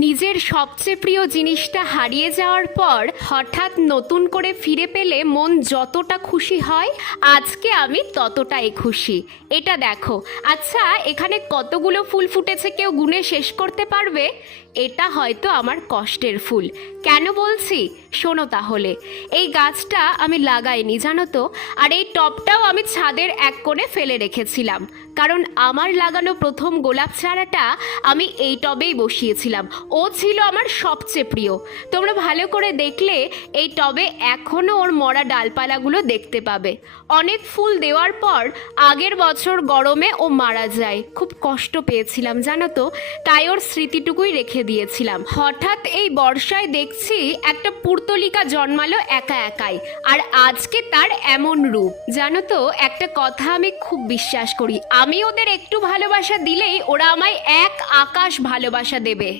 নিজের সবচেয়ে প্রিয় জিনিসটা হারিয়ে যাওয়ার পর হঠাৎ নতুন করে ফিরে পেলে মন যতটা খুশি হয়, আজকে আমি ততটাই খুশি। এটা দেখো। আচ্ছা, এখানে কতগুলো ফুল ফুটেছে কেউ গুনে শেষ করতে পারবে? এটা হয়তো আমার কষ্টের ফুল। কেন বলছি শোনো তাহলে। এই গাছটা আমি লাগাইনি জানো তো, আর এই টবটাও আমি ছাদের এক কোণে ফেলে রেখেছিলাম, কারণ আমার লাগানো প্রথম গোলাপ চারাটা আমি এই টবেই বসিয়েছিলাম। ও ছিল আমার সবচেয়ে প্রিয়। তোমরা ভালো করে দেখলে এই টবে এখনও ওর মরা ডালপালাগুলো দেখতে পাবে। অনেক ফুল দেওয়ার পর আগের বছর গরমে ও মারা যায়। খুব কষ্ট পেয়েছিলাম জানো তো, তাই ওর স্মৃতিটুকুই রেখে দিয়েছিলাম। হঠাৎ এই বর্ষায় দেখছি একটা পুর্তলিকা জন্মালো একা একাই, আর আজকে তার এমন রূপ। জানো তো, একটা কথা আমি খুব বিশ্বাস করি, আমি ওদের একটু ভালোবাসা দিলেই ওরা আমায় এক আকাশ ভালোবাসা দেবে।